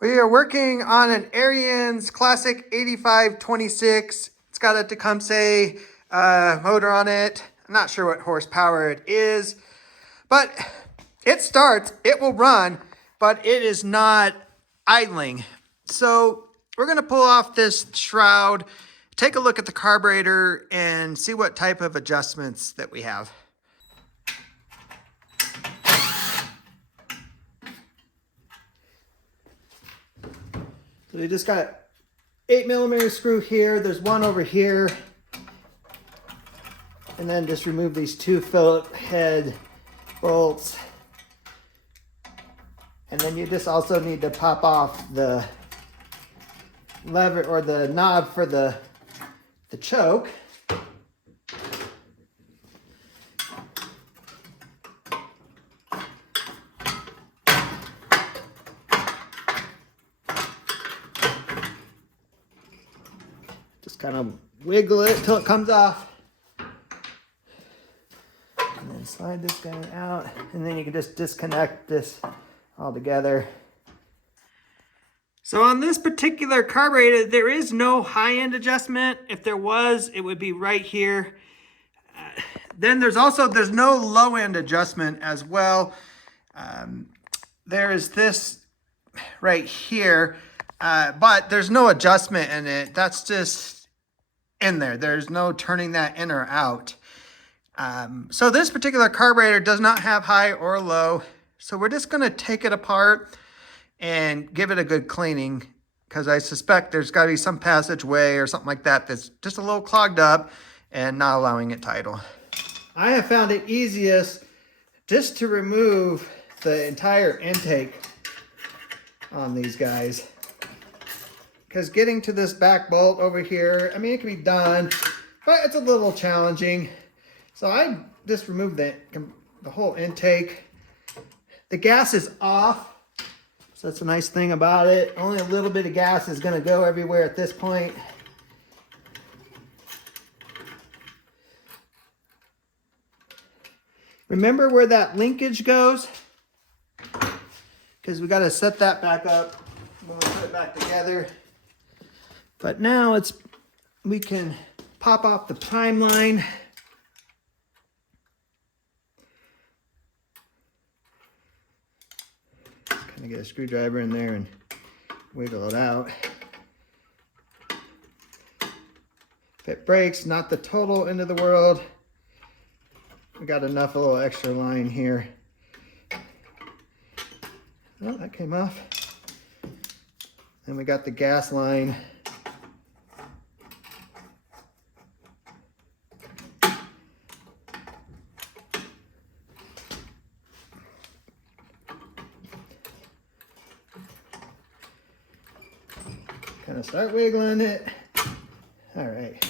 We are working on an Ariens Classic 8526. It's got a Tecumseh motor on it. I'm not sure what horsepower it is, but it starts, it will run, but it is not idling. So we're gonna pull off this shroud, take a look at the carburetor, and see what type of adjustments that we have. So we just got 8mm screw here. There's one over here. And then just remove these two Phillips head bolts. And then you just also need to pop off the lever or the knob for the choke. Just kind of wiggle it till it comes off. And then slide this guy out. And then you can just disconnect this all together. So on this particular carburetor, there is no high-end adjustment. If there was, it would be right here. Then there's no low-end adjustment as well. There is this right here, but there's no adjustment in it. That's just in there. There's no turning that in or out. So this particular carburetor does not have high or low. So we're just going to take it apart and give it a good cleaning, because I suspect there's got to be some passageway or something like that that's just a little clogged up and not allowing it to idle. I have found it easiest just to remove the entire intake on these guys, because getting to this back bolt over here, I mean, it can be done, but it's a little challenging. So I just removed the whole intake. The gas is off, so that's a nice thing about it. Only a little bit of gas is going to go everywhere at this point. Remember where that linkage goes? Because we got to set that back up when we put it back together. But now we can pop off the prime line. Kind of get a screwdriver in there and wiggle it out. If it breaks, not the total end of the world. We got a little extra line here. Oh, that came off. Then we got the gas line. Kind of start wiggling it. All right.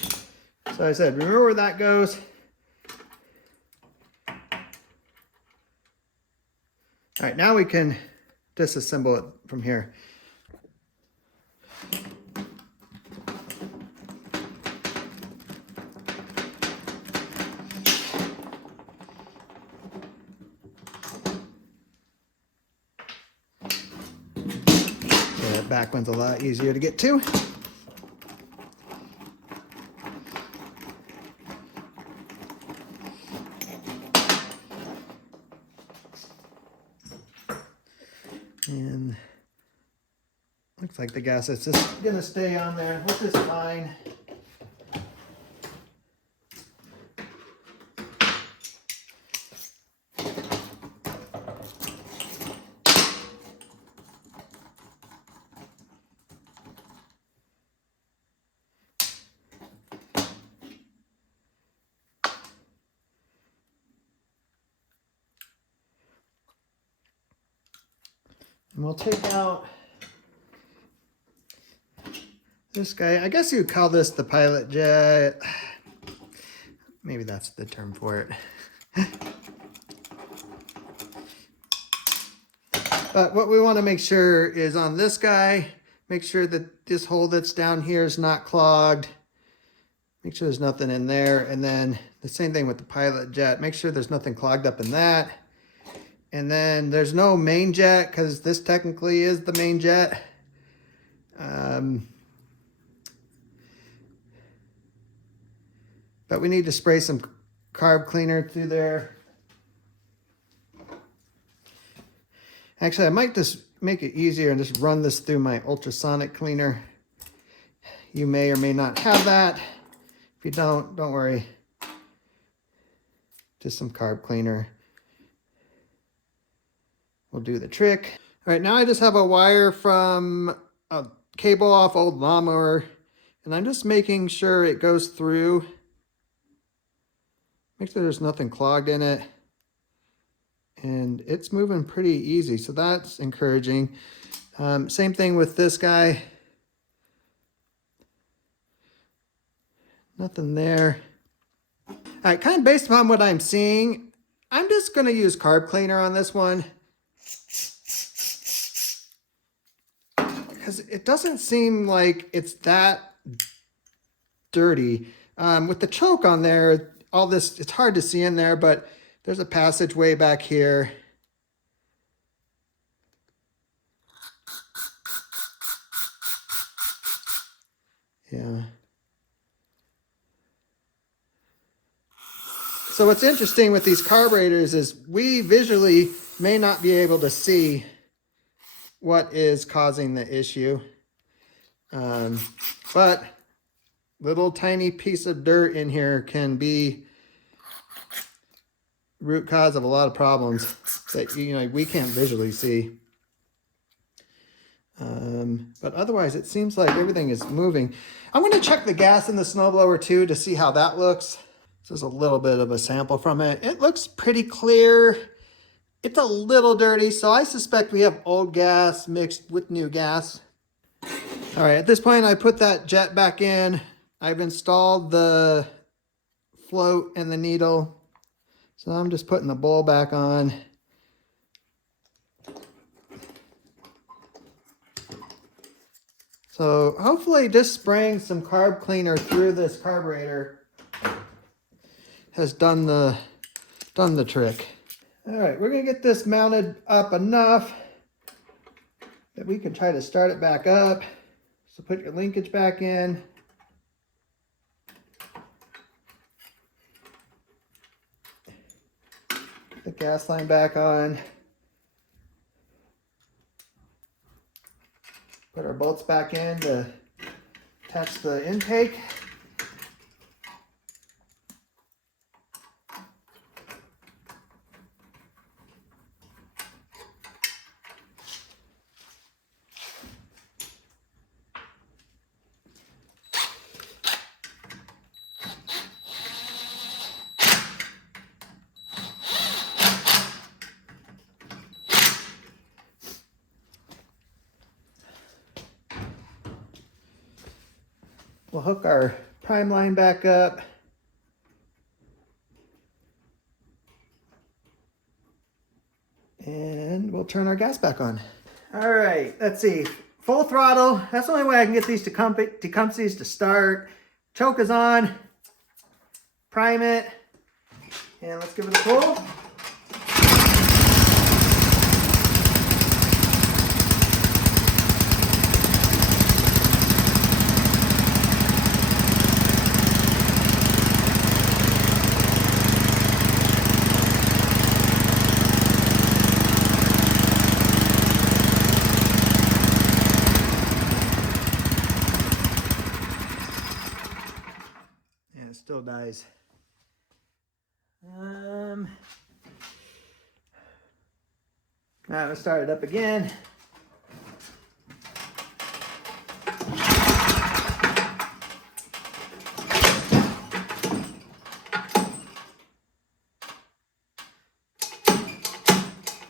So I said, remember where that goes. All right, now we can disassemble it from here. The back one's a lot easier to get to. And looks like the gas is just gonna stay on there, which is fine. And we'll take out this guy. I guess you would call this the pilot jet. Maybe that's the term for it. But what we want to make sure is on this guy, make sure that this hole that's down here is not clogged. Make sure there's nothing in there. And then the same thing with the pilot jet. Make sure there's nothing clogged up in that. And then there's no main jet, because this technically is the main jet. But we need to spray some carb cleaner through there. Actually, I might just make it easier and just run this through my ultrasonic cleaner. You may or may not have that. If you don't worry. Just some carb cleaner will do the trick. All right, now I just have a wire from a cable off old lawnmower, and I'm just making sure it goes through. Make sure there's nothing clogged in it. And it's moving pretty easy, so that's encouraging. Same thing with this guy. Nothing there. All right, kind of based upon what I'm seeing, I'm just going to use carb cleaner on this one. Because it doesn't seem like it's that dirty. With the choke on there, all this, it's hard to see in there, but there's a passageway back here. Yeah. So what's interesting with these carburetors is we visually may not be able to see what is causing the issue. But little tiny piece of dirt in here can be root cause of a lot of problems that we can't visually see. But otherwise it seems like everything is moving. I'm going to check the gas in the snowblower too to see how that looks. This is a little bit of a sample from it. It looks pretty clear. It's a little dirty, so I suspect we have old gas mixed with new gas. All right, at this point I put that jet back in. I've installed the float and the needle. So I'm just putting the bowl back on. So hopefully just spraying some carb cleaner through this carburetor has done the trick. All right, we're gonna get this mounted up enough that we can try to start it back up. So put your linkage back in. The gas line back on. Put our bolts back in to attach the intake. We'll hook our prime line back up. And we'll turn our gas back on. All right, let's see. Full throttle. That's the only way I can get these Tecumsehs to start. Choke is on. Prime it. And let's give it a pull. Still dies. Now let's start it up again.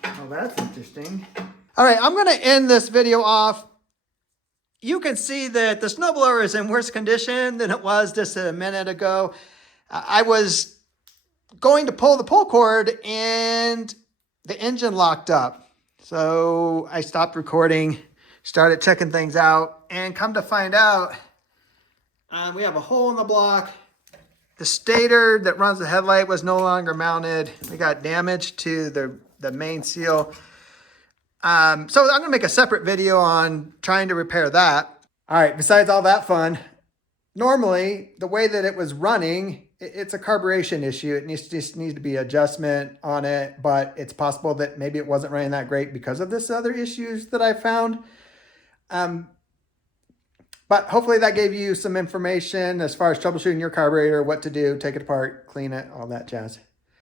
Oh, that's interesting. All right, I'm going to end this video off. You can see that the snowblower is in worse condition than it was just a minute ago. I was going to pull the pull cord and the engine locked up. So I stopped recording, started checking things out, and come to find out, we have a hole in the block. The stator that runs the headlight was no longer mounted. We got damage to the main seal. So I'm going to make a separate video on trying to repair that. All right, besides all that fun, normally the way that it was running, it's a carburation issue. It just needs to be adjustment on it, but it's possible that maybe it wasn't running that great because of this other issues that I found. But hopefully that gave you some information as far as troubleshooting your carburetor, what to do, take it apart, clean it, all that jazz.